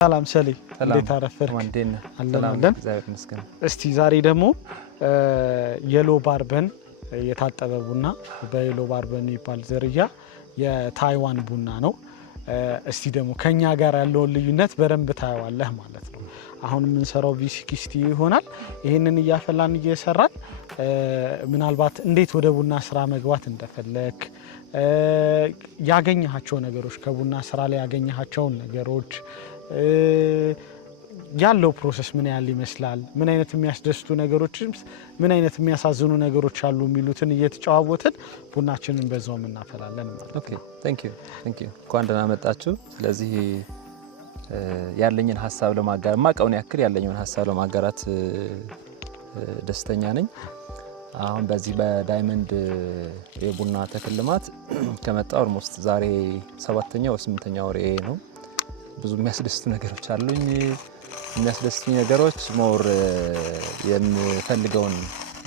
ሰላም ሰሊ እንዴት አረፈርክ? ወንዴና አለን እግዚአብሔር ይመስገን። እስቲ ዛሬ ደግሞ የሎ ባርበን የታጠበ ቡና በየሎ ባርበን የሚባል ዝርያ የታይዋን ቡና ነው። እስቲ ደግሞ ከኛ ጋር ያለውን ልዩነት በደንብ ታያዋለህ ማለት ነው። አሁን የምንሰራው V60 ይሆናል። ይሄንን እያፈላን እየሰራን ምናልባት እንዴት ወደ ቡና ስራ መግባት እንደፈለክ ያገኘሃቸው ነገሮች ከቡና ስራ ላይ ያገኘሃቸው ነገሮች ያለው ፕሮሰስ ምን ያህል ይመስላል፣ ምን አይነት የሚያስደስቱ ነገሮች፣ ምን አይነት የሚያሳዝኑ ነገሮች አሉ የሚሉትን እየተጨዋወትን ቡናችንን በዛው እናፈላለን ማለት ነው። ኦኬ ታንክ ዩ እንኳን ደህና መጣችሁ። ስለዚህ ያለኝን ሐሳብ ለማጋራት ማቀውን ያክል ያለኝን ሐሳብ ለማጋራት ደስተኛ ነኝ። አሁን በዚህ በዳይመንድ የቡና ተክል ልማት ከመጣ ኦልሞስት ዛሬ 7ኛው ወይ 8ኛው ወሬ ነው። ብዙ የሚያስደስቱ ነገሮች አሉኝ። የሚያስደስቱኝ ነገሮች ሞር የምፈልገውን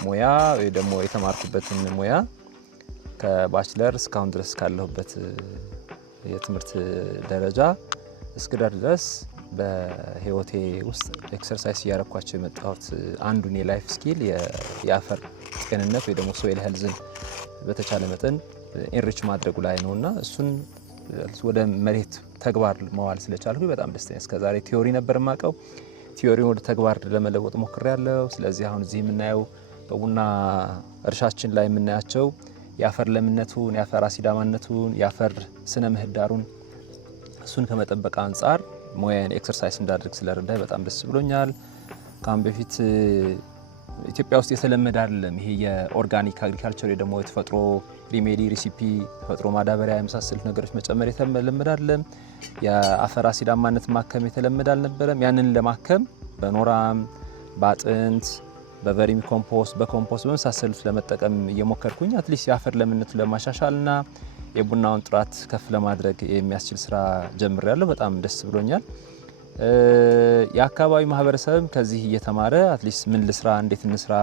ሙያ ወይ ደግሞ የተማርኩበትን ሙያ ከባችለር እስካሁን ድረስ ካለሁበት የትምህርት ደረጃ እስክደር ድረስ በህይወቴ ውስጥ ኤክሰርሳይዝ ያረኳቸው የመጣሁት አንዱን የላይፍ ስኪል የአፈር ጤንነት ወይ ደግሞ ሶይል ሄልዝን በተቻለ መጠን ኢንሪች ማድረጉ ላይ ነውና እሱን ወደ መሬት ተግባር መዋል ስለቻልኩ በጣም ደስተኛ። እስከዛሬ ቲዮሪ ነበር ማቀው፣ ቲዮሪውን ወደ ተግባር ለመለወጥ ሞክሬያለሁ። ስለዚህ አሁን እዚህ የምናየው በቡና እርሻችን ላይ የምናያቸው የአፈር ለምነቱን፣ የአፈር አሲዳማነቱን፣ የአፈር ስነ ምህዳሩን እሱን ከመጠበቅ አንጻር ሞያን ኤክሰርሳይዝ እንዳደርግ ስለረዳኝ በጣም ደስ ብሎኛል። ካም በፊት ኢትዮጵያ ውስጥ የተለመደ አይደለም ይሄ የኦርጋኒክ አግሪካልቸር ወይ ደግሞ የተፈጥሮ ሪሜዲ ሪሲፒ ተፈጥሮ ማዳበሪያ የመሳሰሉት ነገሮች መጨመር የተለመደ አይደለም። የአፈር አሲዳማነት ማከም የተለመደ አልነበረም። ያንን ለማከም በኖራም በአጥንት በቨርሚ ኮምፖስት በኮምፖስት በመሳሰሉት ለመጠቀም እየሞከርኩኝ አትሊስት የአፈር ለምነቱን ለማሻሻልና የቡናውን ጥራት ከፍ ለማድረግ የሚያስችል ስራ ጀምሬያለሁ። በጣም ደስ ብሎኛል። የአካባቢው ማህበረሰብም ከዚህ እየተማረ አትሊስት ምን ልስራ እንዴት እንስራ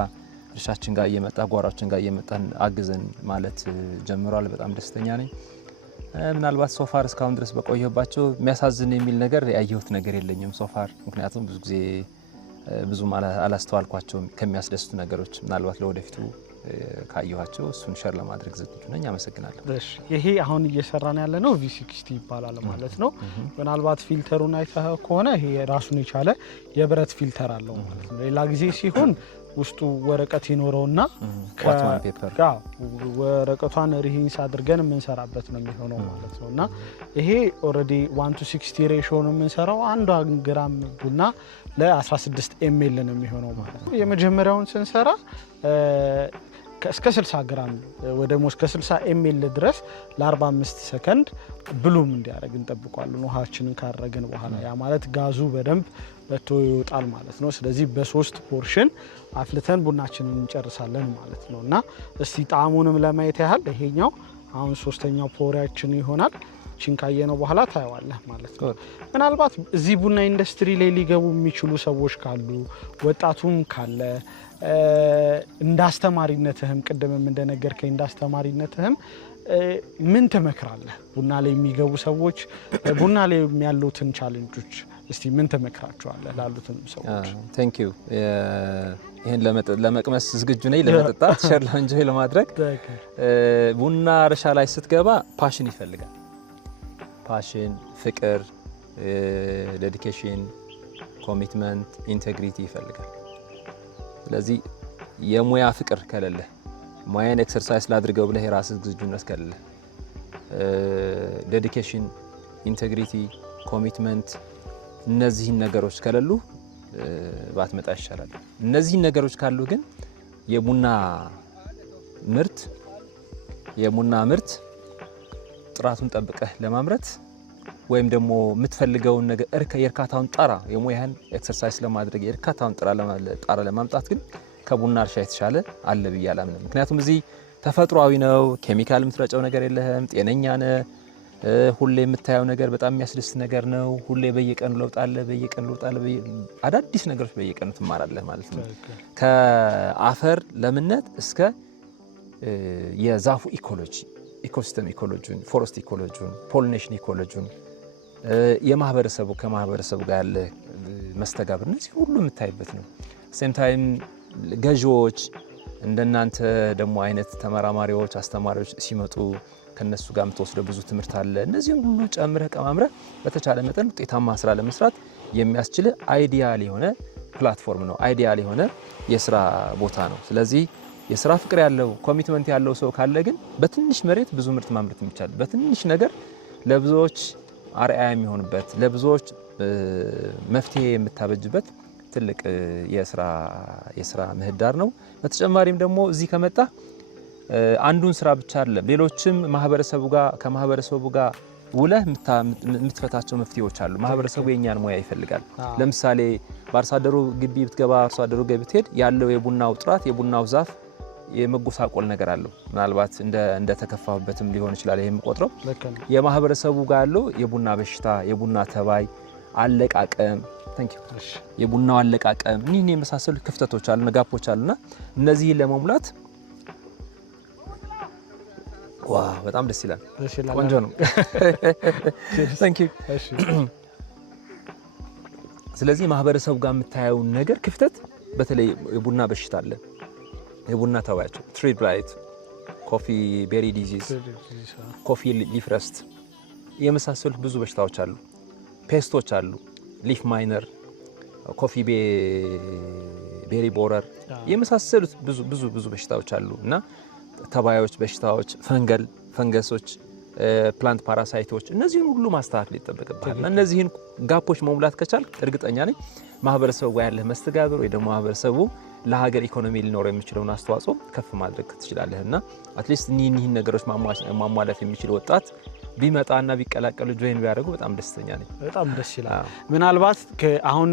እርሻችን ጋር እየመጣ ጓሯችን ጋር እየመጣን አግዘን ማለት ጀምሯል። በጣም ደስተኛ ነኝ። ምናልባት ሶፋር እስካሁን ድረስ በቆየባቸው የሚያሳዝን የሚል ነገር ያየሁት ነገር የለኝም ሶፋር። ምክንያቱም ብዙ ጊዜ ብዙም አላስተዋልኳቸውም ከሚያስደስቱ ነገሮች ምናልባት ለወደፊቱ ካየኋቸው እሱን ሼር ለማድረግ ዝግጁ ነኝ። አመሰግናለሁ። እሺ ይሄ አሁን እየሰራን ያለ ነው V60 ይባላል ማለት ነው። ምናልባት ፊልተሩን አይተህ ከሆነ ይሄ ራሱን የቻለ የብረት ፊልተር አለው ማለት ነው። ሌላ ጊዜ ሲሆን ውስጡ ወረቀት ይኖረውና ወረቀቷን ሪሂንስ አድርገን የምንሰራበት ነው የሚሆነው ማለት ነውና ይሄ ኦሬዲ 1:60 ሬሽዮ ነው የምንሰራው። 1 ግራም ቡና ለ16 ml ነው የሚሆነው ማለት ነው። የመጀመሪያውን ስንሰራ እስከ 60 ግራም ወይ ደግሞ እስከ 60 ml ድረስ ለ45 ሰከንድ ብሉም እንዲያደርግ እንጠብቋለን። ውሃችንን ካረግን በኋላ ያ ማለት ጋዙ በደንብ በቶ ይወጣል ማለት ነው። ስለዚህ በ3 ፖርሽን አፍልተን ቡናችንን እንጨርሳለን ማለት ነውና እስቲ ጣዕሙንም ለማየት ያህል ይሄኛው አሁን 3ኛው ፖሪያችን ይሆናል። ሽንካየነው በኋላ ታያዋለህ ማለት ነው። ምናልባት እዚህ ቡና ኢንዱስትሪ ላይ ሊገቡ የሚችሉ ሰዎች ካሉ ወጣቱም ካለ እንዳስተማሪነትህም ቅድምም እንደነገርከኝ እንዳስተማሪነትህም ምን ትመክራለህ? ቡና ላይ የሚገቡ ሰዎች ቡና ላይ ያሉትን ቻሌንጆች እስቲ ምን ትመክራቸዋለህ ላሉትን ሰዎች? ታንክ ዩ ይሄን ለመቅመስ ዝግጁ ነኝ፣ ለመጠጣት ሼር ለእንጆይ ለማድረግ። ቡና እርሻ ላይ ስትገባ ፓሽን ይፈልጋል። ፓሽን፣ ፍቅር፣ ዴዲኬሽን፣ ኮሚትመንት፣ ኢንቴግሪቲ ይፈልጋል። ስለዚህ የሙያ ፍቅር ከሌለ ሙያን ኤክሰርሳይዝ ላድርገው ብለህ የራስህ ዝግጁነት ከሌለ ዴዲኬሽን፣ ኢንቴግሪቲ፣ ኮሚትመንት እነዚህን ነገሮች ከሌሉ ባትመጣ ይሻላል። እነዚህን ነገሮች ካሉ ግን የቡና ምርት ጥራቱን ጠብቀህ ለማምረት ወይም ደግሞ የምትፈልገውን ነገር የእርካታውን ጣራ የሙያን ኤክሰርሳይዝ ለማድረግ የእርካታውን ጣራ ለማምጣት ግን ከቡና እርሻ የተሻለ አለ ብዬ አላምንም። ምክንያቱም እዚህ ተፈጥሯዊ ነው፣ ኬሚካል የምትረጨው ነገር የለህም፣ ጤነኛ ነህ። ሁሌ የምታየው ነገር በጣም የሚያስደስት ነገር ነው። ሁሌ በየቀኑ ለውጥ አለ፣ አዳዲስ ነገሮች በየቀኑ ትማራለህ ማለት ነው። ከአፈር ለምነት እስከ የዛፉ ኢኮሎጂ ኢኮሲስተም ኢኮሎጂን፣ ፎረስት ኢኮሎጂን፣ ፖሊኔሽን ኢኮሎጂን የማህበረሰቡ ከማህበረሰቡ ጋር ያለ መስተጋብር እነዚህ ሁሉ የምታይበት ነው። ሴም ታይም ገዢዎች እንደናንተ ደግሞ አይነት ተመራማሪዎች አስተማሪዎች ሲመጡ ከነሱ ጋር የምትወስደው ብዙ ትምህርት አለ። እነዚህን ሁሉ ጨምረህ ቀማምረህ በተቻለ መጠን ውጤታማ ስራ ለመስራት የሚያስችል አይዲያል የሆነ ፕላትፎርም ነው። አይዲያል የሆነ የስራ ቦታ ነው። ስለዚህ የስራ ፍቅር ያለው ኮሚትመንት ያለው ሰው ካለ ግን በትንሽ መሬት ብዙ ምርት ማምረት የሚቻል በትንሽ ነገር ለብዙዎች አርአያ የሚሆንበት ለብዙዎች መፍትሄ የምታበጅበት ትልቅ የስራ ምህዳር ነው። በተጨማሪም ደግሞ እዚህ ከመጣ አንዱን ስራ ብቻ አይደለም ሌሎችም ከማህበረሰቡ ጋር ውለህ የምትፈታቸው መፍትሄዎች አሉ። ማህበረሰቡ የኛን ሙያ ይፈልጋል። ለምሳሌ በአርሶ አደሩ ግቢ ብትገባ አርሶ አደሩ ጋር ብትሄድ ያለው የቡናው ጥራት የቡናው ዛፍ የመጎሳቆል ነገር አለው። ምናልባት እንደ ተከፋበትም ሊሆን ይችላል። ይሄም ቆጥረው የማህበረሰቡ ጋር ያለው የቡና በሽታ የቡና ተባይ አለቃቀም የቡናው አለቃቀም እነኚህ የመሳሰሉ ክፍተቶች አሉ ጋፖች አሉና እነዚህን ለመሙላት በጣም ደስ ይላል። ቆንጆ ነው። ታንክ ዩ። ስለዚህ ማህበረሰቡ ጋር የምታየው ነገር ክፍተት በተለይ የቡና በሽታ አለ። የቡና ተባያቸው ትሪ ብላይት፣ ኮፊ ቤሪ ዲዚዝ፣ ኮፊ ሊፍ ረስት የመሳሰሉት ብዙ በሽታዎች አሉ። ፔስቶች አሉ። ሊፍ ማይነር፣ ኮፊ ቤሪ ቦረር የመሳሰሉት ብዙ በሽታዎች አሉ እና ተባዮች በሽታዎች ፈንገሶች ፕላንት ፓራሳይቶች እነዚህን ሁሉ ማስተካከል ይጠበቅብሃል እና እነዚህን ጋፖች መሙላት ከቻል እርግጠኛ ነኝ ማህበረሰቡ ጋር ያለ መስተጋብር ወይ ደግሞ ማህበረሰቡ ለሀገር ኢኮኖሚ ሊኖረው የሚችለውን አስተዋጽኦ ከፍ ማድረግ ትችላለህ እና አትሊስት እኒህን ነገሮች ማሟላት የሚችል ወጣት ቢመጣና ቢቀላቀሉ ጆይን ቢያደርጉ በጣም ደስተኛ ነኝ። በጣም ደስ ይላል። ምናልባት አሁን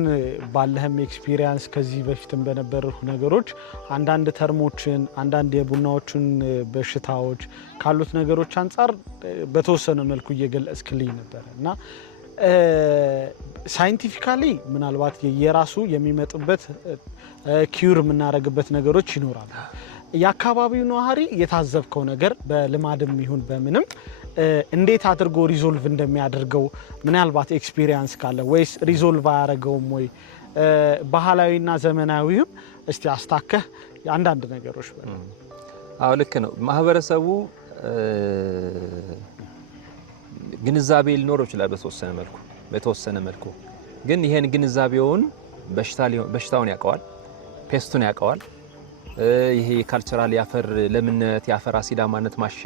ባለህም ኤክስፒሪየንስ ከዚህ በፊትም በነበሩ ነገሮች አንዳንድ ተርሞችን አንዳንድ የቡናዎችን በሽታዎች ካሉት ነገሮች አንፃር በተወሰነ መልኩ እየገለጽክልኝ ነበር እና ሳይንቲፊካሊ ምናልባት የራሱ የሚመጡበት ኪዩር የምናደርግበት ነገሮች ይኖራሉ። የአካባቢው ነዋሪ የታዘብከው ነገር በልማድም ይሁን በምንም እንዴት አድርጎ ሪዞልቭ እንደሚያደርገው ምናልባት ኤክስፒሪየንስ ካለ ወይስ ሪዞልቭ አያደርገውም ወይ ባህላዊና ዘመናዊም እስቲ አስታከህ አንዳንድ ነገሮች በል። አዎ ልክ ነው። ማህበረሰቡ ግንዛቤ ሊኖረው ይችላል በተወሰነ መልኩ ግን ይሄን ግንዛቤውን በሽታውን ያውቀዋል፣ ፔስቱን ያውቀዋል። ይሄ ካልቸራል ያፈር ለምነት ያፈር አሲዳማነት ማሻ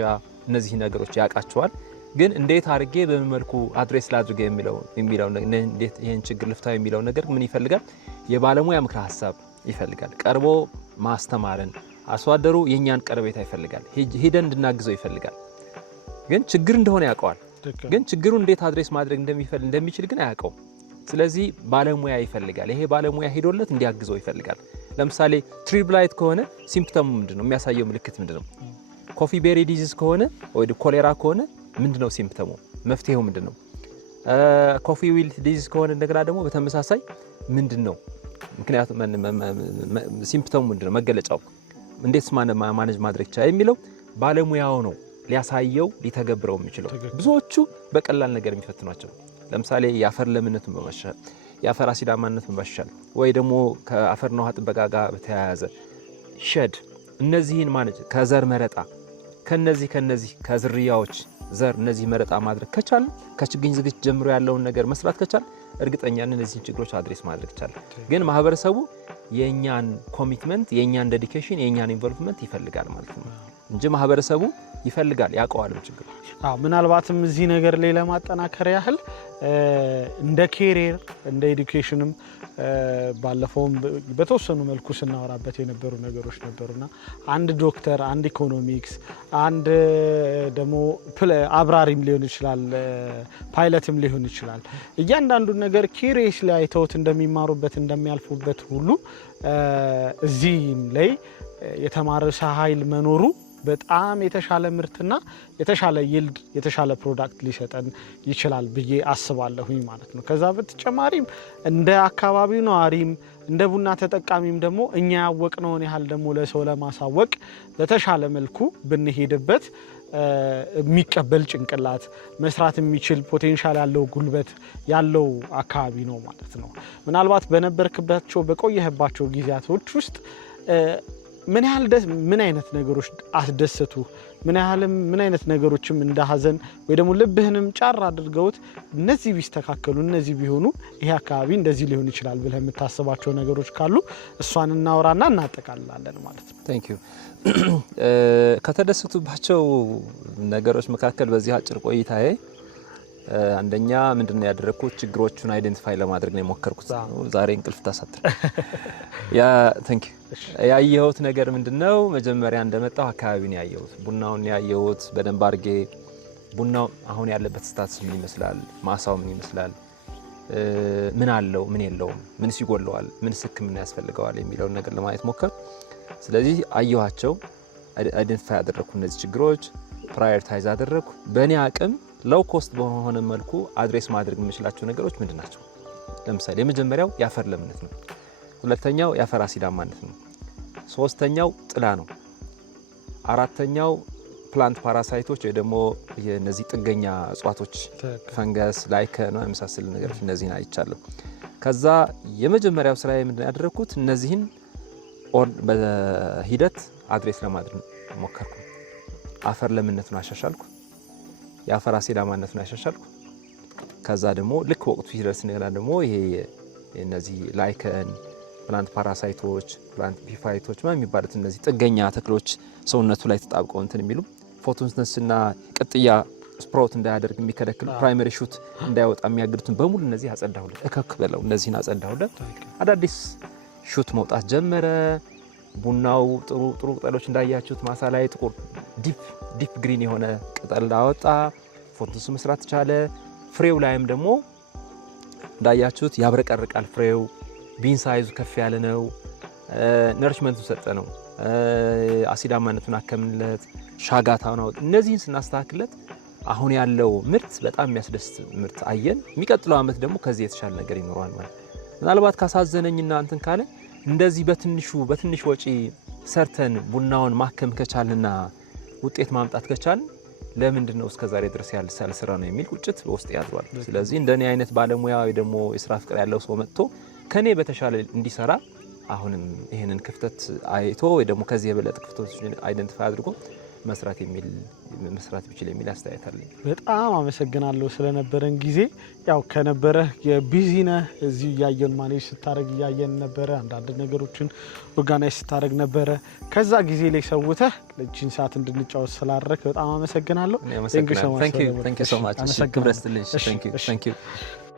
እነዚህ ነገሮች ያውቃቸዋል። ግን እንዴት አድርጌ በመልኩ አድሬስ ላድርግ የሚለው እንዴት ይሄን ችግር ልፍታው የሚለው ነገር ምን ይፈልጋል? የባለሙያ ምክረ ሀሳብ ይፈልጋል። ቀርቦ ማስተማርን አርሶ አደሩ የኛን ቀርቤታ ይፈልጋል። ሄደን እንድናግዘው ይፈልጋል። ግን ችግር እንደሆነ ያውቀዋል። ግን ችግሩ እንዴት አድሬስ ማድረግ እንደሚችል ግን አያውቀውም። ስለዚህ ባለሙያ ይፈልጋል። ይሄ ባለሙያ ሄዶለት እንዲያግዘው ይፈልጋል። ለምሳሌ ትሪ ብላይት ከሆነ ሲምፕተሙ ምንድነው? የሚያሳየው ምልክት ምንድነው? ኮፊ ቤሪ ዲዚዝ ከሆነ ወይ ኮሌራ ከሆነ ምንድነው ሲምፕተሙ? መፍትሄው ምንድነው? ኮፊ ዊልት ዲዚዝ ከሆነ እንደገና ደግሞ በተመሳሳይ ምንድነው ምክንያቱም ሲምፕተሙ ምንድነው? መገለጫው እንዴት ማኔጅ ማድረግ ይቻላል የሚለው ባለሙያው ነው ሊያሳየው ሊተገብረው የሚችለው። ብዙዎቹ በቀላል ነገር የሚፈትኗቸው ለምሳሌ የአፈር ለምነቱን በማሻሻል የአፈር አሲዳማነቱን በማሻሻል ወይ ደግሞ ከአፈርና ውሃ ጥበቃ ጋር በተያያዘ ሸድ እነዚህን ማኔጅ ከዘር መረጣ ከነዚህ ከዝርያዎች ዘር እነዚህ መረጣ ማድረግ ከቻል ከችግኝ ዝግጅት ጀምሮ ያለውን ነገር መስራት ከቻል እርግጠኛ ነን እነዚህን ችግሮች አድሬስ ማድረግ ይቻላል። ግን ማህበረሰቡ የኛን ኮሚትመንት የኛን ዴዲኬሽን የኛን ኢንቮልቭመንት ይፈልጋል ማለት ነው እንጂ ማህበረሰቡ ይፈልጋል ያውቀዋል ችግሩ። ምናልባትም እዚህ ነገር ላይ ለማጠናከር ያህል እንደ ኬሪየር እንደ ኤዱኬሽንም ባለፈውም በተወሰኑ መልኩ ስናወራበት የነበሩ ነገሮች ነበሩና አንድ ዶክተር አንድ ኢኮኖሚክስ አንድ ደግሞ አብራሪም ሊሆን ይችላል ፓይለትም ሊሆን ይችላል እያንዳንዱ ነገር ኬሪየስ ላይ አይተውት እንደሚማሩበት እንደሚያልፉበት ሁሉ እዚህም ላይ የተማረ ሰው ኃይል መኖሩ በጣም የተሻለ ምርትና የተሻለ ይልድ የተሻለ ፕሮዳክት ሊሰጠን ይችላል ብዬ አስባለሁኝ ማለት ነው። ከዛ በተጨማሪም እንደ አካባቢው ነዋሪም እንደ ቡና ተጠቃሚም ደግሞ እኛ ያወቅነውን ያህል ደግሞ ለሰው ለማሳወቅ በተሻለ መልኩ ብንሄድበት የሚቀበል ጭንቅላት መስራት የሚችል ፖቴንሻል ያለው ጉልበት ያለው አካባቢ ነው ማለት ነው። ምናልባት በነበርክባቸው በቆየህባቸው ጊዜያቶች ውስጥ ምን አይነት ነገሮች አስደሰቱ? ምን አይነት ነገሮችም እንደ ሀዘን ወይ ደግሞ ልብህንም ጫር አድርገውት እነዚህ ቢስተካከሉ እነዚህ ቢሆኑ ይሄ አካባቢ እንደዚህ ሊሆን ይችላል ብለህ የምታስባቸው ነገሮች ካሉ እሷን እናወራና እናጠቃልላለን ማለት ነው። ታንክ ዩ። ከተደሰቱባቸው ነገሮች መካከል በዚህ አጭር ቆይታዬ አንደኛ ምንድነው ያደረኩት ችግሮቹን አይደንቲፋይ ለማድረግ ነው የሞከርኩት። ዛሬ እንቅልፍ ተሳትረ ታንክ ዩ። ያየሁት ነገር ምንድነው መጀመሪያ እንደመጣው አካባቢን ያየሁት ቡናውን ያየሁት በደንብ አርጌ ቡናው አሁን ያለበት ስታትስ ምን ይመስላል፣ ማሳው ምን ይመስላል፣ ምን አለው ምን የለውም፣ ምን ሲጎለዋል፣ ምን ሕክምና ያስፈልገዋል የሚለውን ነገር ለማየት ሞከር። ስለዚህ አየኋቸው፣ አይደንቲፋይ ያደረኩ እነዚህ ችግሮች ፕራዮሪታይዝ አደረኩ። በእኔ አቅም ሎው ኮስት በሆነ መልኩ አድሬስ ማድረግ የምችላቸው ነገሮች ምንድናቸው? ለምሳሌ የመጀመሪያው የአፈር ለምነት ነው። ሁለተኛው የአፈር አሲዳማነት ነው። ሶስተኛው ጥላ ነው። አራተኛው ፕላንት ፓራሳይቶች ወይ ደግሞ የነዚህ ጥገኛ እጽዋቶች ፈንገስ፣ ላይከን ነው የመሳሰሉ ነገሮች እነዚህን አይቻለሁ። ከዛ የመጀመሪያው ስራ ምንድነው ያደረኩት እነዚህን በሂደት አድሬስ ለማድረግ ሞከርኩ። አፈር ለምነቱን አሻሻልኩ። የአፈር አሲዳማነቱን አሻሻልኩ። ከዛ ደግሞ ልክ ወቅቱ ሲደርስ እንደገና ደግሞ ይሄ እነዚህ ላይከን፣ ፕላንት ፓራሳይቶች፣ ፕላንት ፒፋይቶች ማለት የሚባሉት እነዚህ ጥገኛ ተክሎች ሰውነቱ ላይ ተጣብቀው እንትን የሚሉ ፎቶሲንተሲስና ቅጥያ ስፕራውት እንዳያደርግ የሚከለክሉ ፕራይመሪ ሹት እንዳይወጣ የሚያግዱትን በሙሉ እነዚህ አጸዳሁለት። እከክ በለው እነዚህን አጸዳሁለት። አዳዲስ ሹት መውጣት ጀመረ። ቡናው ጥሩ ቅጠሎች እንዳያችሁት ማሳ ላይ ጥቁር ዲፕ ግሪን የሆነ ቅጠል አወጣ። ፎቶስ መስራት ቻለ። ፍሬው ላይም ደግሞ እንዳያችሁት ያብረቀርቃል። ፍሬው ቢን ሳይዙ ከፍ ያለ ነው። ነርሽመንቱን ሰጠ ነው። አሲዳማነቱን አከምንለት። ሻጋታውን አወጣ። እነዚህን ስናስተካክለት አሁን ያለው ምርት በጣም የሚያስደስት ምርት አየን። የሚቀጥለው አመት ደግሞ ከዚህ የተሻለ ነገር ይኖራል ማለት። ምናልባት ካሳዘነኝና እንትን ካለ እንደዚህ በትንሽ ወጪ ሰርተን ቡናውን ማከም ከቻልና ውጤት ማምጣት ከቻልን ለምንድን ነው እስከዛሬ ድረስ ያልሰራ ነው የሚል ቁጭት በውስጥ ያድሯል። ስለዚህ እንደኔ አይነት ባለሙያ ወይ ደግሞ የስራ ፍቅር ያለው ሰው መጥቶ ከኔ በተሻለ እንዲሰራ አሁንም ይሄንን ክፍተት አይቶ ወይ ደግሞ ከዚህ የበለጠ ክፍተቶችን አይደንቲፋይ አድርጎ መስራት ቢችል የሚል አስተያየት አለኝ። በጣም አመሰግናለሁ ስለነበረን ጊዜ። ያው ከነበረ የቢዚነ እዚህ ያየን ማኔጅ ስታረግ ያየን ነበረ። አንዳንድ ነገሮችን ኦርጋናይዝ ስታረግ ነበረ። ከዛ ጊዜ ላይ ሰውተህ ለጂን ሰዓት እንድንጫወት ስላደረክ በጣም አመሰግናለሁ። Thank you so much.